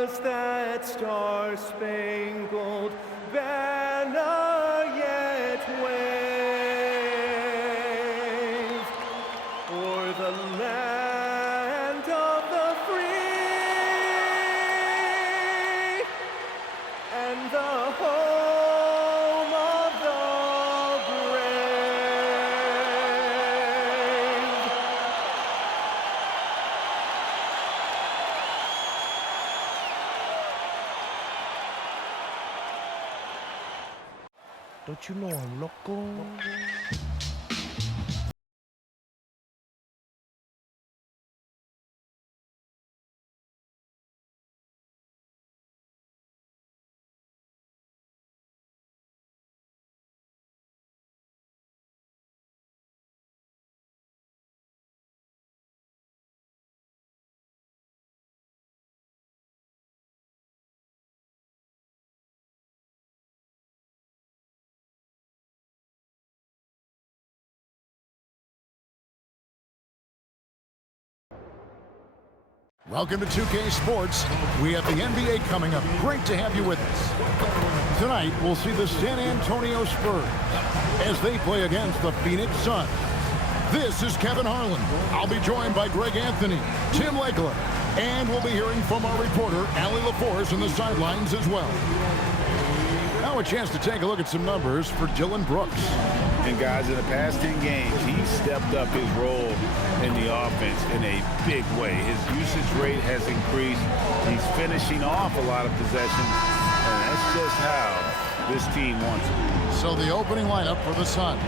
does that star-spangled banner yet wave o'er the land of the free and the home of the brave. Don't you know I'm loco? Welcome to 2K Sports. We have the NBA coming up. Great to have you with us. Tonight, we'll see the San Antonio Spurs as they play against the Phoenix Suns. This is Kevin Harlan. I'll be joined by Greg Anthony, Tim Legler, and we'll be hearing from our reporter, Allie LaForce, on the sidelines as well. Now a chance to take a look at some numbers for Dillon Brooks. And guys, in the past 10 games, he stepped up his role in the offense in a big way. His usage rate has increased. He's finishing off a lot of possessions, and that's just how this team wants it. So the opening lineup for the Suns.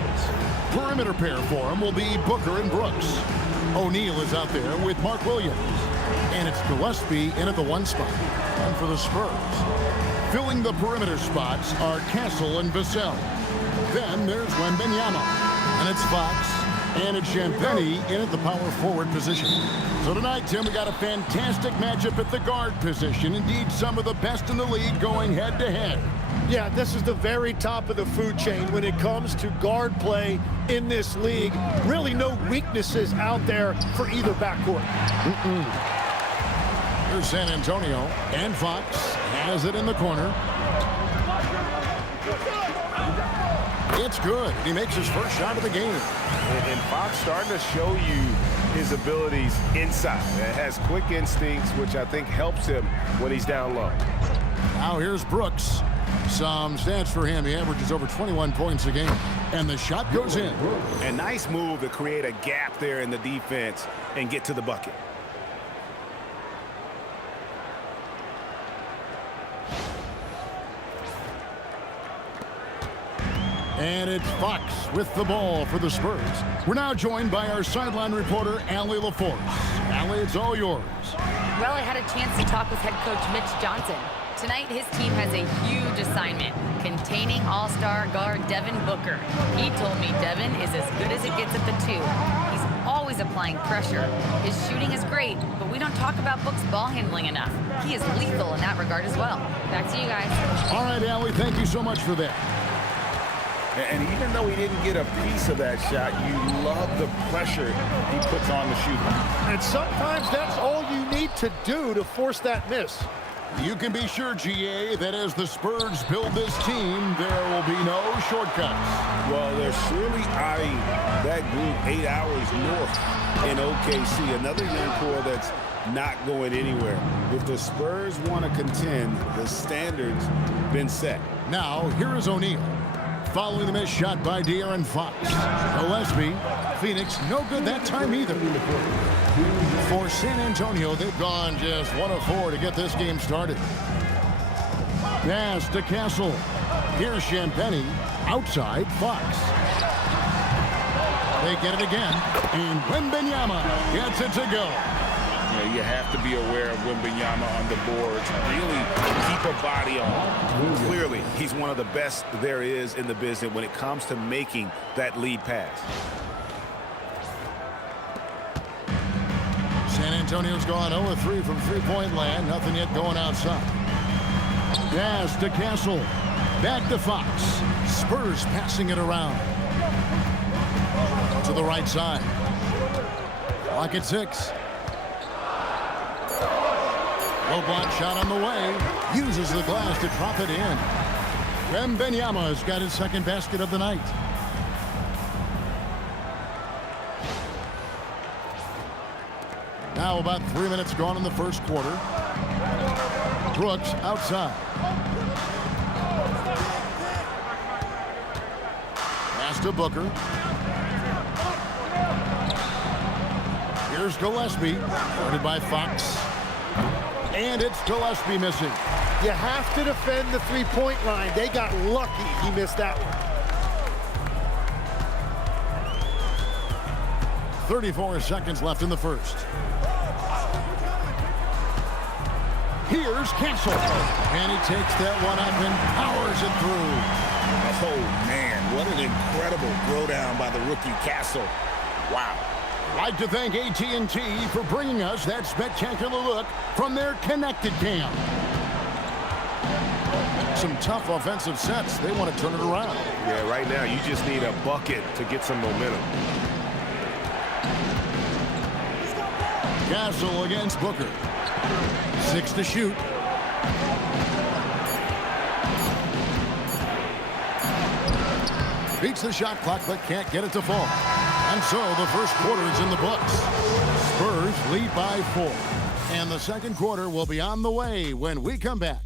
Perimeter pair for him will be Booker and Brooks. O'Neal is out there with Mark Williams. And it's Gillespie in at the 1 spot. And for the Spurs, filling the perimeter spots are Castle and Vassell. Then there's Wembanyama, and it's Fox, and it's Champagnie in at the power forward position. So tonight, Tim, we got a fantastic matchup at the guard position. Indeed, some of the best in the league going head-to-head. Yeah, this is the very top of the food chain when it comes to guard play in this league. Really no weaknesses out there for either backcourt. Here's San Antonio, and Fox has it in the corner. It's good. He makes his first shot of the game. And Fox starting to show you his abilities inside. It has quick instincts, which I think helps him when he's down low. Now here's Brooks. Some stats for him. He averages over 21 points a game. And the shot goes in. A nice move to create a gap there in the defense and get to the bucket. And it's Fox with the ball for the Spurs. We're now joined by our sideline reporter, Allie LaForce. Allie, it's all yours. Well, I had a chance to talk with head coach Mitch Johnson. Tonight, his team has a huge assignment, containing all-star guard Devin Booker. He told me Devin is as good as it gets at the 2. He's always applying pressure. His shooting is great, but we don't talk about Book's ball handling enough. He is lethal in that regard as well. Back to you guys. All right, Allie, thank you so much for that. And even though he didn't get a piece of that shot, you love the pressure he puts on the shooter. And sometimes that's all you need to do to force that miss. You can be sure, GA, that as the Spurs build this team, there will be no shortcuts. Well, they're surely eyeing that group 8 hours north in OKC. Another young core that's not going anywhere. If the Spurs want to contend, the standard's been set. Now, here is O'Neal. Following the missed shot by De'Aaron Fox. Gillespie, Phoenix, no good that time either. For San Antonio, they've gone just 1 of 4 to get this game started. Pass to Castle. Here's Champagnie. Outside, Fox. They get it again. And Wembanyama gets it to go. You have to be aware of Wembanyama on the boards. Really keep a body on. Clearly, he's one of the best there is in the business when it comes to making that lead pass. San Antonio's gone 0-3 from three-point land. Nothing yet going outside. Pass to Castle. Back to Fox. Spurs passing it around. To the right side. Clock at 6. Low block shot on the way. Uses the glass to drop it in. Wembanyama has got his second basket of the night. Now about 3 minutes gone in the first quarter. Brooks outside. Pass to Booker. Here's Gillespie, guarded by Fox. And it's Gillespie missing. You have to defend the three-point line. They got lucky he missed that one. 34 seconds left in the first. Here's Castle. And he takes that one up and powers it through. Oh, man, what an incredible throwdown by the rookie Castle. Wow. I'd like to thank AT&T for bringing us that spectacular look from their connected cam. Some tough offensive sets. They want to turn it around. Yeah, right now you just need a bucket to get some momentum. Castle against Booker. 6 to shoot. Beats the shot clock but can't get it to fall. And so the first quarter is in the books. Spurs lead by 4. And the second quarter will be on the way when we come back.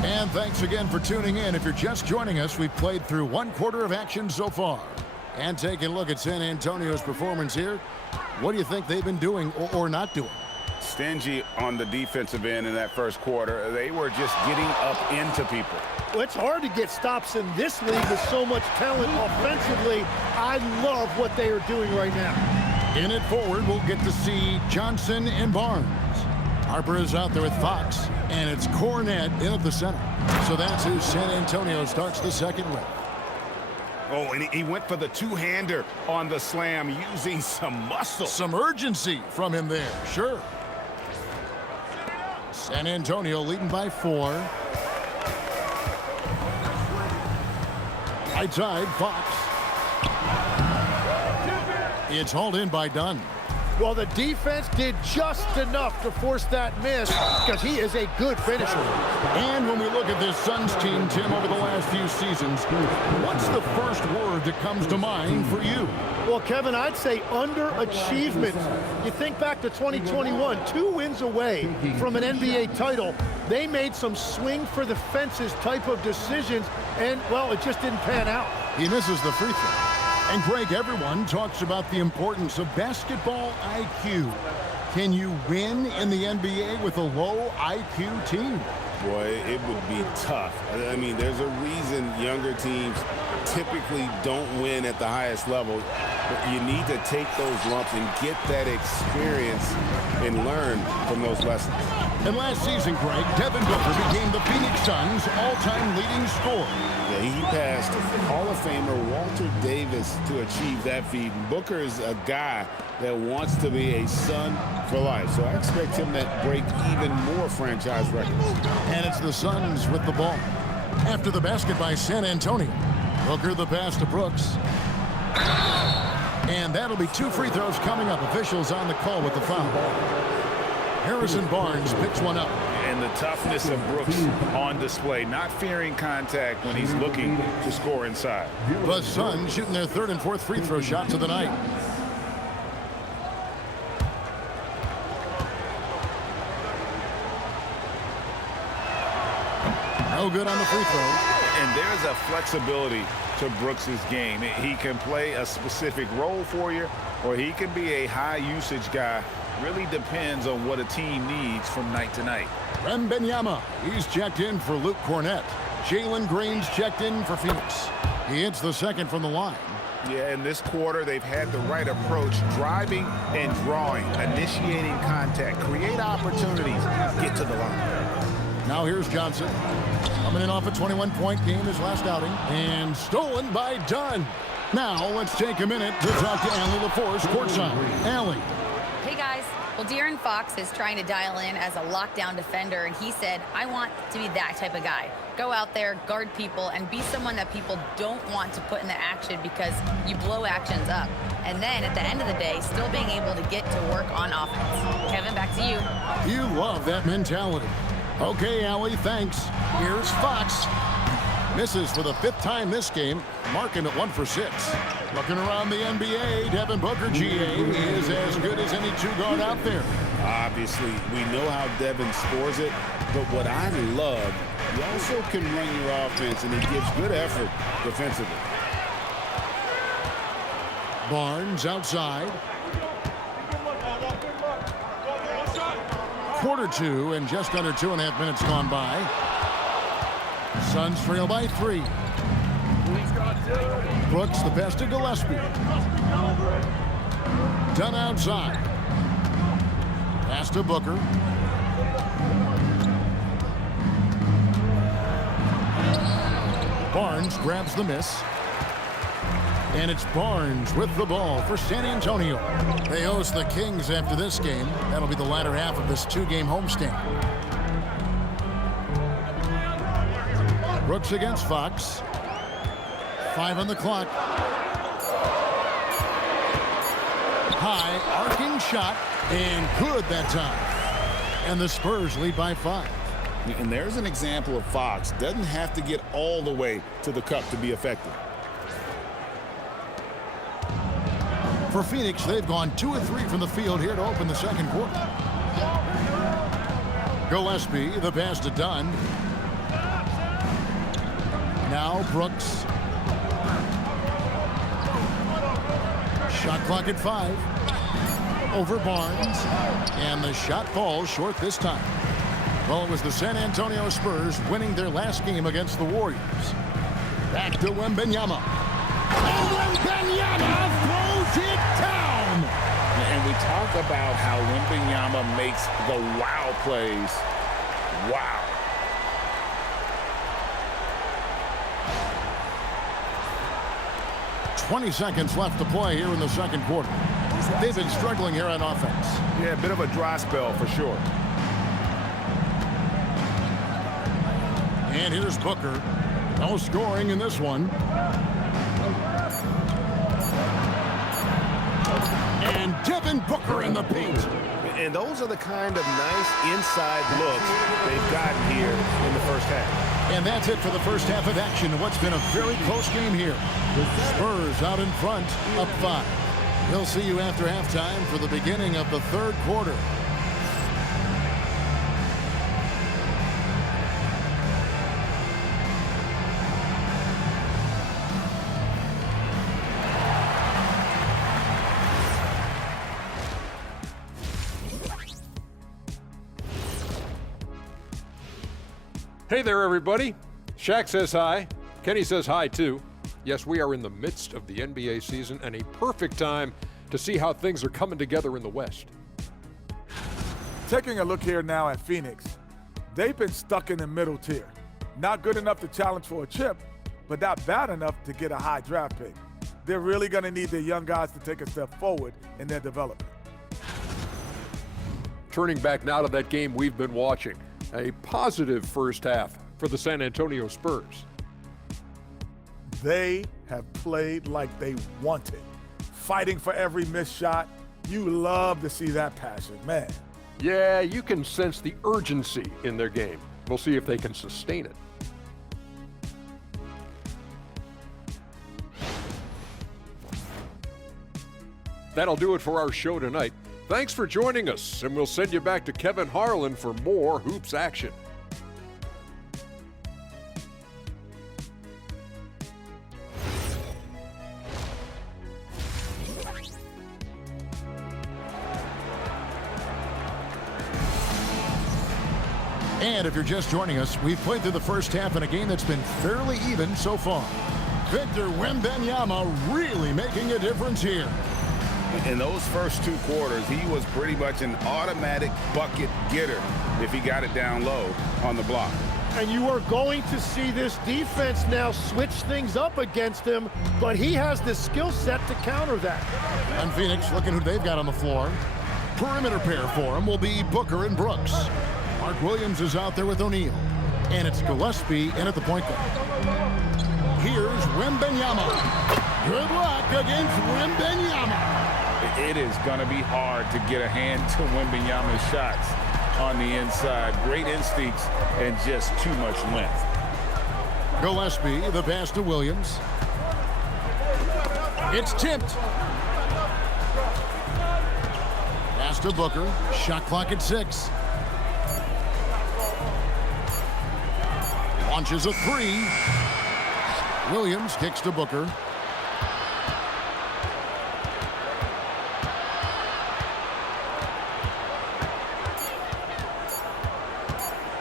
And thanks again for tuning in. If you're just joining us, we've played through one quarter of action so far. And taking a look at San Antonio's performance here, what do you think they've been doing or not doing? Stingy on the defensive end in that first quarter. They were just getting up into people. Well, it's hard to get stops in this league with so much talent offensively. I love what they are doing right now. In it forward, we'll get to see Johnson and Barnes. Harper is out there with Fox, and it's Cornette in at the center. So that's who San Antonio starts the second with. Oh, and he went for the two-hander on the slam using some muscle. Some urgency from him there, sure. San Antonio leading by 4. Right side, Fox. It's hauled in by Dunn. Well, the defense did just enough to force that miss because he is a good finisher. And when we look at this Suns team, Tim, over the last few seasons, what's the first word that comes to mind for you? Well, Kevin, I'd say underachievement. You think back to 2021, 2 wins away from an NBA title. They made some swing for the fences type of decisions, and, well, it just didn't pan out. He misses the free throw. And, Greg, everyone talks about the importance of basketball IQ. Can you win in the NBA with a low IQ team? Boy, it would be tough. I mean, there's a reason younger teams typically don't win at the highest level. But you need to take those lumps and get that experience and learn from those lessons. And last season, Greg, Devin Booker became the Phoenix Suns' all-time leading scorer. Yeah, he passed Hall of Famer Walter Davis to achieve that feat. And Booker is a guy that wants to be a Sun for life. So I expect him to break even more franchise records. And it's the Suns with the ball. After the basket by San Antonio. Booker the pass to Brooks. And that'll be 2 free throws coming up. Officials on the call with the foul. Harrison Barnes picks one up. And the toughness of Brooks on display, not fearing contact when he's looking to score inside. The Suns shooting their 3rd and 4th free throw shots of the night. No good on the free throw. And there's a flexibility to Brooks's game. He can play a specific role for you, or he can be a high-usage guy. Really depends on what a team needs from night to night. Wembanyama, he's checked in for Luke Cornette. Jalen Green's checked in for Phoenix. He hits the second from the line. Yeah, in this quarter, they've had the right approach, driving and drawing, initiating contact, create opportunities, get to the line. Now here's Johnson. Coming in off a 21-point game his last outing. And stolen by Dunn. Now let's take a minute to talk to Allie LaForce courtside. Allie. Hey guys. Well, De'Aaron Fox is trying to dial in as a lockdown defender, and he said, I want to be that type of guy. Go out there, guard people, and be someone that people don't want to put in the action because you blow actions up. And then at the end of the day, still being able to get to work on offense. Kevin, back to you. You love that mentality. Okay, Allie, thanks. Here's Fox. Misses for the 5th time this game, marking it 1 for 6. Looking around the NBA, Devin Booker, GA, is as good as any two-guard out there. Obviously, we know how Devin scores it, but what I love, you also can run your offense, and he gives good effort defensively. Barnes outside. Quarter 2 and just under 2.5 minutes gone by. Suns trail by 3. Brooks the pass to Gillespie. Done outside. Pass to Booker. Barnes grabs the miss. And it's Barnes with the ball for San Antonio. They host the Kings after this game. That'll be the latter half of this 2-game homestand. Brooks against Fox. 5 on the clock. High arcing shot and good that time. And the Spurs lead by 5. And there's an example of Fox. Doesn't have to get all the way to the cup to be effective. For Phoenix, they've gone 2 of 3 from the field here to open the second quarter. Gillespie, the pass to Dunn. Now Brooks. Shot clock at 5. Over Barnes. And the shot falls short this time. Well, it was the San Antonio Spurs winning their last game against the Warriors. Back to Wembanyama. And Wembanyama throws it down. And we talk about how Wembanyama makes the wow plays. Wow. .20 seconds left to play here in the second quarter. They've been struggling here on offense. Yeah, a bit of a dry spell for sure. And here's Booker. No scoring in this one. And Devin Booker in the paint. And those are the kind of nice inside looks they've gotten here in the first half. And that's it for the first half of action in what's been a very close game here. Spurs out in front, up 5. We'll see you after halftime for the beginning of the third quarter. Hey there, everybody. Shaq says hi. Kenny says hi, too. Yes, we are in the midst of the NBA season and a perfect time to see how things are coming together in the West. Taking a look here now at Phoenix, they've been stuck in the middle tier. Not good enough to challenge for a chip, but not bad enough to get a high draft pick. They're really going to need their young guys to take a step forward in their development. Turning back now to that game we've been watching. A positive first half for the San Antonio Spurs. They have played like they want it, fighting for every missed shot. You love to see that passion, man. Yeah, you can sense the urgency in their game. We'll see if they can sustain it. That'll do it for our show tonight. Thanks for joining us, and we'll send you back to Kevin Harlan for more hoops action. And if you're just joining us, we've played through the first half in a game that's been fairly even so far. Victor Wembanyama really making a difference here. In those first 2 quarters, he was pretty much an automatic bucket getter if he got it down low on the block. And you are going to see this defense now switch things up against him, but he has the skill set to counter that. And Phoenix, looking who they've got on the floor. Perimeter pair for him will be Booker and Brooks. Mark Williams is out there with O'Neal. And it's Gillespie in at the point guard. Here's Wembanyama. Good luck against Wembanyama. It is going to be hard to get a hand to Wembanyama's shots on the inside. Great instincts and just too much length. Gillespie, the pass to Williams. It's tipped. Pass to Booker. Shot clock at 6. Launches a 3. Williams kicks to Booker.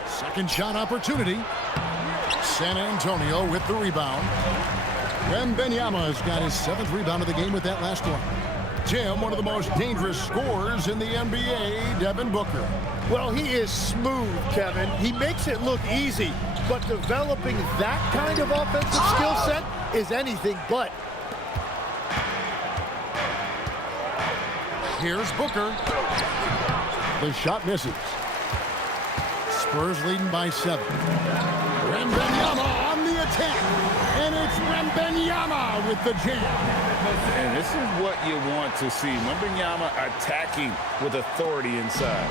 Second shot opportunity. San Antonio with the rebound. Wembanyama has got his 7th rebound of the game with that last one. Tim, one of the most dangerous scorers in the NBA, Devin Booker. Well, he is smooth, Kevin. He makes it look easy, but developing that kind of offensive skill set is anything but. Here's Booker. The shot misses. Spurs leading by 7. Wembanyama on the attack. And it's Wembanyama with the jam. And this is what you want to see. Wembanyama attacking with authority inside.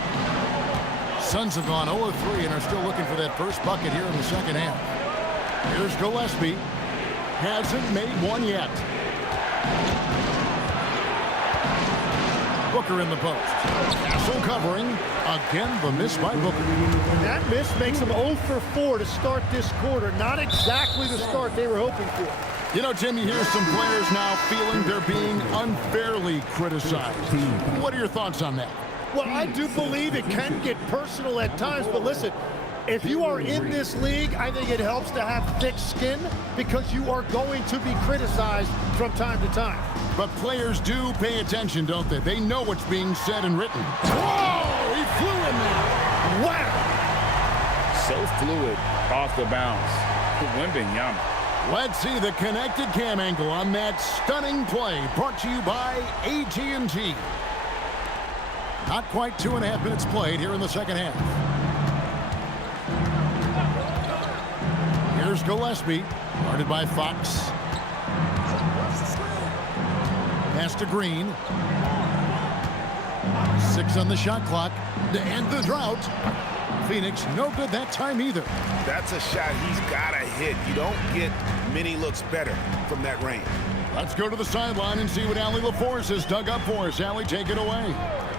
Suns have gone 0 of 3 and are still looking for that first bucket here in the second half. Here's Gillespie. Hasn't made one yet. Booker in the post. Castle covering. Again, the miss by Booker. That miss makes him 0 for 4 to start this quarter. Not exactly the start they were hoping for. You know, Jim, you hear some players now feeling they're being unfairly criticized. What are your thoughts on that? Well, I do believe it can get personal at times, but listen, if you are in this league, I think it helps to have thick skin because you are going to be criticized from time to time. But players do pay attention, don't they? They know what's being said and written. Whoa! He flew in there. Wow! So fluid off the bounce. Wembanyama. Let's see the connected cam angle on that stunning play brought to you by AT&T. Not quite 2.5 minutes played here in the second half. Here's Gillespie, guarded by Fox. Pass to Green. 6 on the shot clock to end the drought. Phoenix no good that time either. That's a shot he's got to hit. You don't get many looks better from that range. Let's go to the sideline and see what Allie LaForce has dug up for us. Allie, take it away.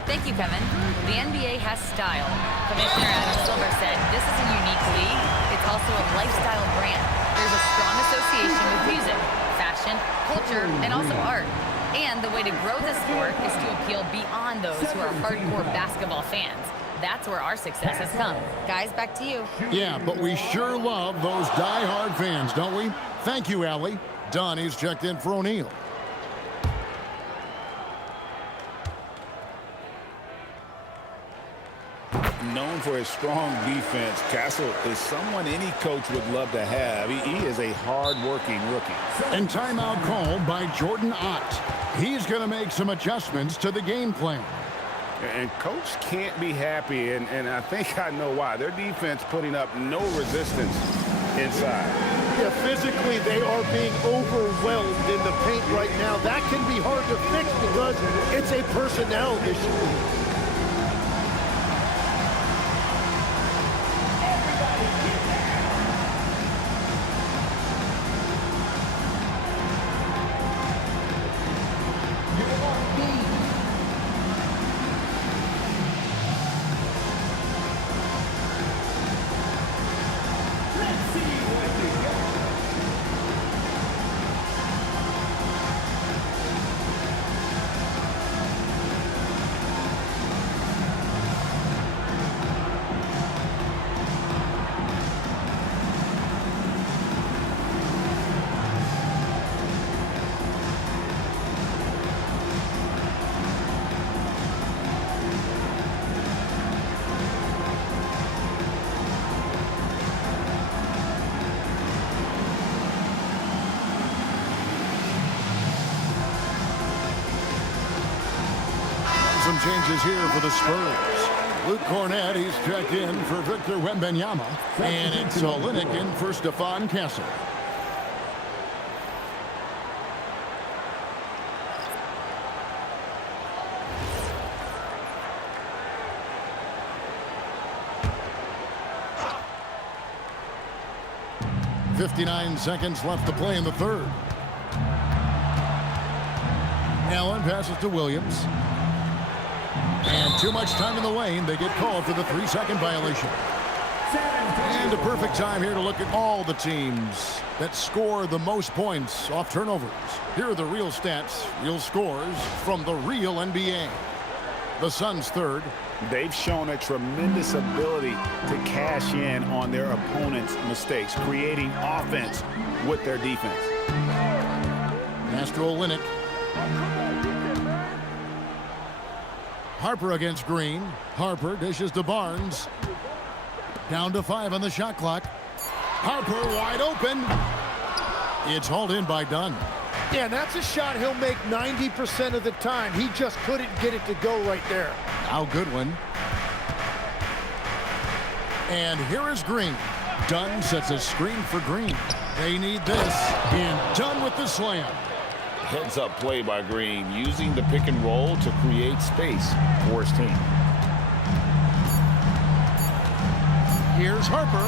Thank you, Kevin. The NBA has style. Commissioner Adam Silver said, this is a unique league. It's also a lifestyle brand. There's a strong association with music, fashion, culture, and also art. And the way to grow the sport is to appeal beyond those who are hardcore basketball fans. That's where our success has come. Guys, back to you. Yeah, but we sure love those die-hard fans, don't we? Thank you, Allie. Donnie's checked in for O'Neal. Known for his strong defense, Castle is someone any coach would love to have. He is a hard-working rookie. And timeout called by Jordan Ott. He's going to make some adjustments to the game plan. And coach can't be happy, and I think I know why. Their defense putting up no resistance inside. Yeah, physically they are being overwhelmed in the paint right now. That can be hard to fix because it's a personnel issue. some changes here for the Spurs. Luke Cornett, he's checked in for Victor Wembanyama. And it's Olynyk in for Stephon Castle. .59 seconds left to play in the third. Allen passes to Williams. And too much time in the lane. They get called for the 3-second violation. And a perfect time here to look at all the teams that score the most points off turnovers. Here are the real stats, real scores from the real NBA. The Suns third. They've shown a tremendous ability to cash in on their opponent's mistakes, creating offense with their defense. Pass to Olynyk. Harper against Green. Harper dishes to Barnes. Down to 5 on the shot clock. Harper wide open. It's hauled in by Dunn. Yeah, that's a shot he'll make 90% of the time. He just couldn't get it to go right there. Now Goodwin. And here is Green. Dunn sets a screen for Green. They need this. And Dunn with the slam. Heads-up play by Green, using the pick and roll to create space for his team. Here's Harper.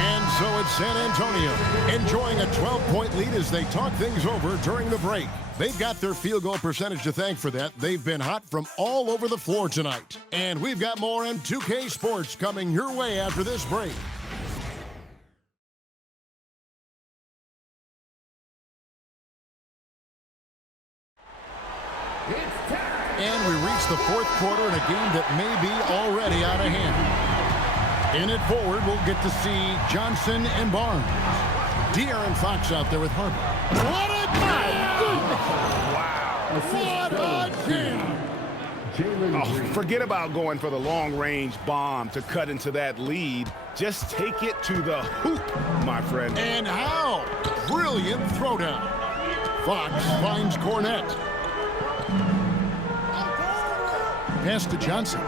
And so it's San Antonio enjoying a 12-point lead as they talk things over during the break. They've got their field goal percentage to thank for that. They've been hot from all over the floor tonight. And we've got more M2K Sports coming your way after this break. And we reach the fourth quarter in a game that may be already out of hand. In it forward, we'll get to see Johnson and Barnes. De'Aaron Fox out there with Harper. What a game! What a game! Forget about going for the long-range bomb to cut into that lead. Just take it to the hoop, my friend. And how? Brilliant throwdown. Fox finds Cornett. Pass to Johnson.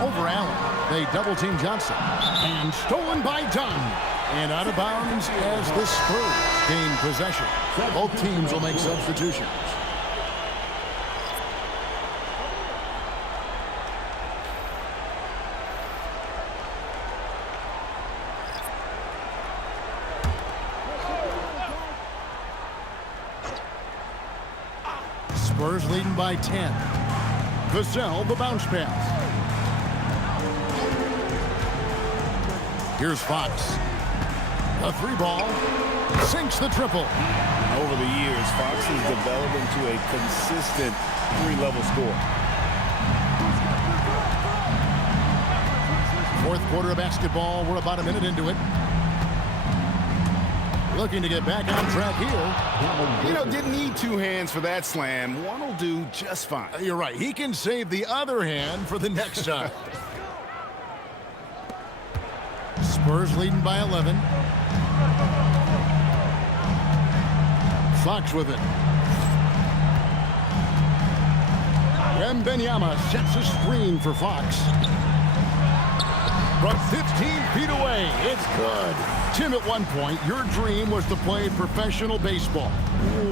Over Allen. They double-team Johnson. And stolen by Dunn. And out of bounds as the Spurs gain possession. Both teams will make substitutions. Spurs leading by 10. Vassell, the bounce pass. Here's Fox. A 3-ball. Sinks the triple. Over the years, Fox has developed into a consistent 3-level score. Fourth quarter of basketball. We're about a minute into it. Looking to get back on track here. You know, didn't need 2 hands for that slam. One will do just fine. You're right. He can save the other hand for the next time. Spurs leading by 11. Fox with it. Wembanyama sets a screen for Fox. From 15 feet away, it's good. Tim, at one point, your dream was to play professional baseball.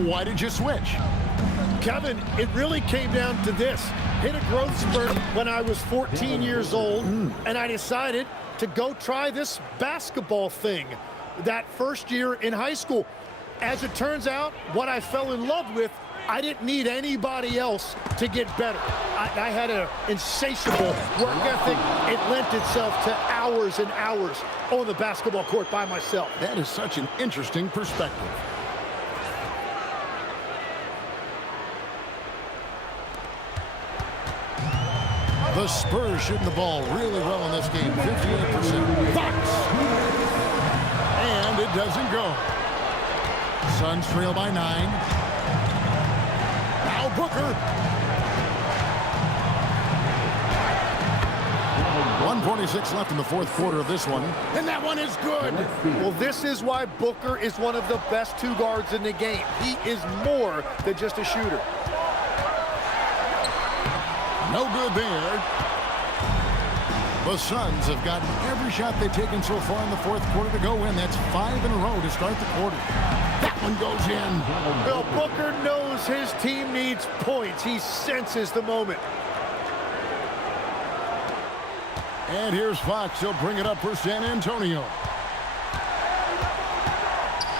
Why did you switch? Kevin, it really came down to this. Hit a growth spurt when I was 14 years old, and I decided to go try this basketball thing that first year in high school. As it turns out, what I fell in love with, I didn't need anybody else to get better. I had an insatiable work ethic. It lent itself to hours and hours on the basketball court by myself. That is such an interesting perspective. The Spurs shooting the ball really well in this game, 58%. Fox! And it doesn't go. Suns trail by 9. Now Booker. 1:46 left in the fourth quarter of this one. And that one is good. Well, this is why Booker is one of the best 2 guards in the game. He is more than just a shooter. No good there. The Suns have gotten every shot they've taken so far in the fourth quarter to go in. That's 5 in a row to start the quarter. That one goes in. Well, Booker knows his team needs points. He senses the moment. And here's Fox. He'll bring it up for San Antonio.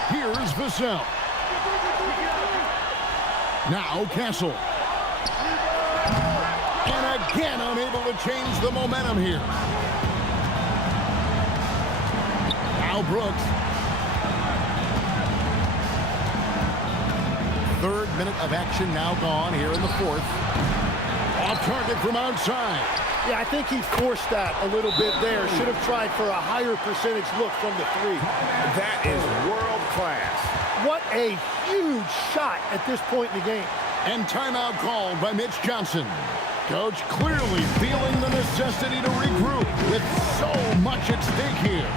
Here's Vassell. Now Castle. And again unable to change the momentum here. Now Brooks. Third minute of action now gone here in the fourth. Off target from outside. Yeah, I think he forced that a little bit there. Should have tried for a higher percentage look from the three. That is world class. What a huge shot at this point in the game. And timeout called by Mitch Johnson. Coach clearly feeling the necessity to regroup with so much at stake here.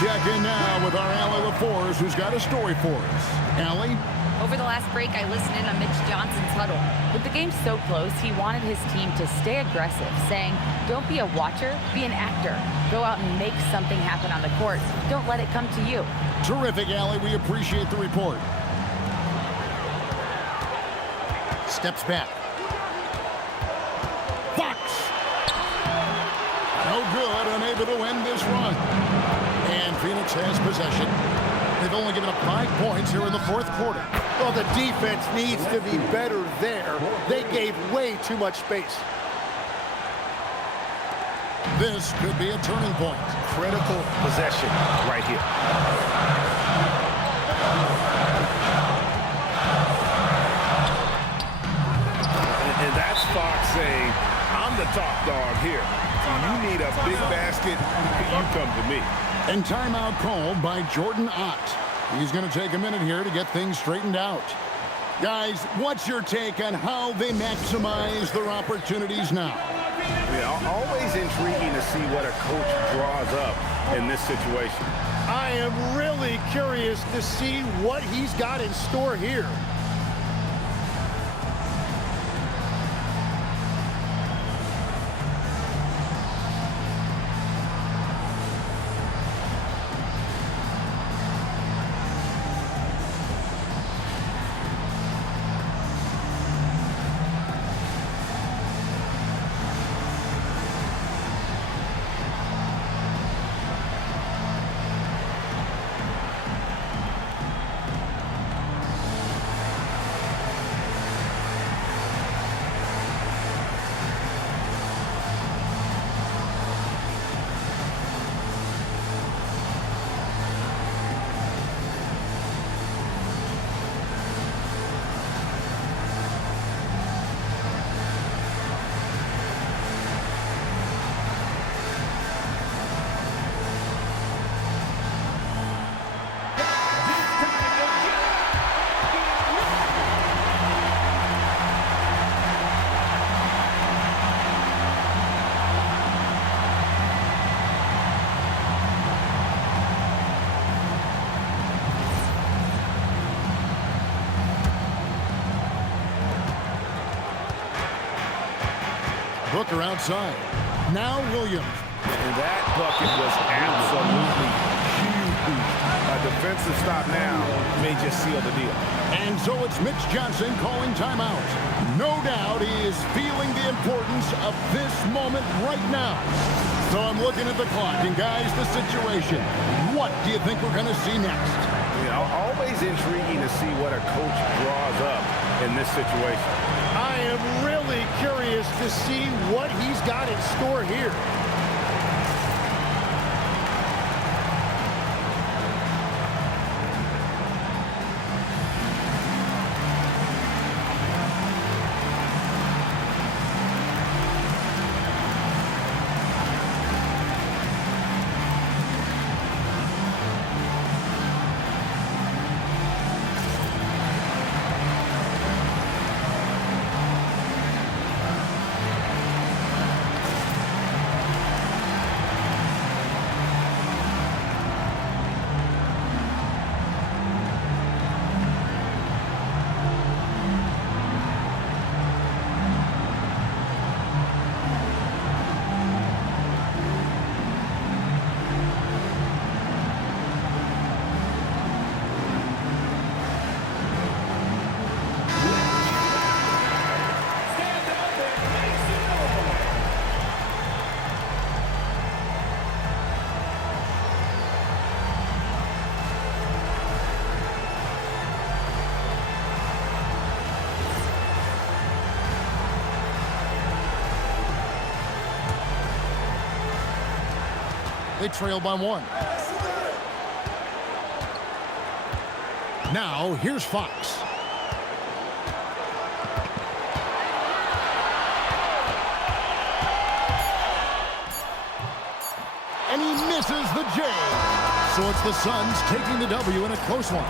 Check in now with our Allie LaForce, who's got a story for us. Allie? Over the last break, I listened in on Mitch Johnson's huddle. With the game so close, he wanted his team to stay aggressive, saying, don't be a watcher, be an actor. Go out and make something happen on the court. Don't let it come to you. Terrific, Allie. We appreciate the report. Steps back. Fox! No good, unable to end this run. And Phoenix has possession. They've only given up 5 points here in the fourth quarter. Well, the defense needs to be better there. They gave way too much space. This could be a turning point. Critical possession right here. And that's Fox saying, I'm the top dog here. You need a big basket, you come to me. And timeout called by Jordan Ott. He's going to take a minute here to get things straightened out. Guys, what's your take on how they maximize their opportunities now? Yeah, always intriguing to see what a coach draws up in this situation. I am really curious to see what he's got in store here. Booker outside. Now Williams. And that bucket was absolutely huge. A defensive stop now may just seal the deal. And so it's Mitch Johnson calling timeout. No doubt he is feeling the importance of this moment right now. So I'm looking at the clock, and guys, the situation. What do you think we're going to see next? You know, always intriguing to see what a coach draws up in this situation. I am really curious to see what he's got in store here. They trail by 1. Now, here's Fox. And he misses the J. So it's the Suns taking the W in a close one.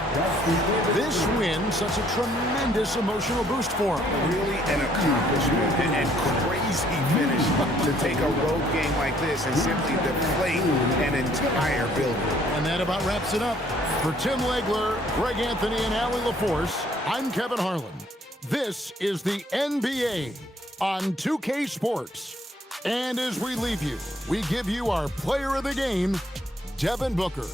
This win sets a tremendous emotional boost for them. Really an accomplishment and crazy finish to take a road game like this and simply deflate an entire building. And that about wraps it up. For Tim Legler, Greg Anthony, and Allie LaForce, I'm Kevin Harlan. This is the NBA on 2K Sports. And as we leave you, we give you our player of the game, Devin Booker.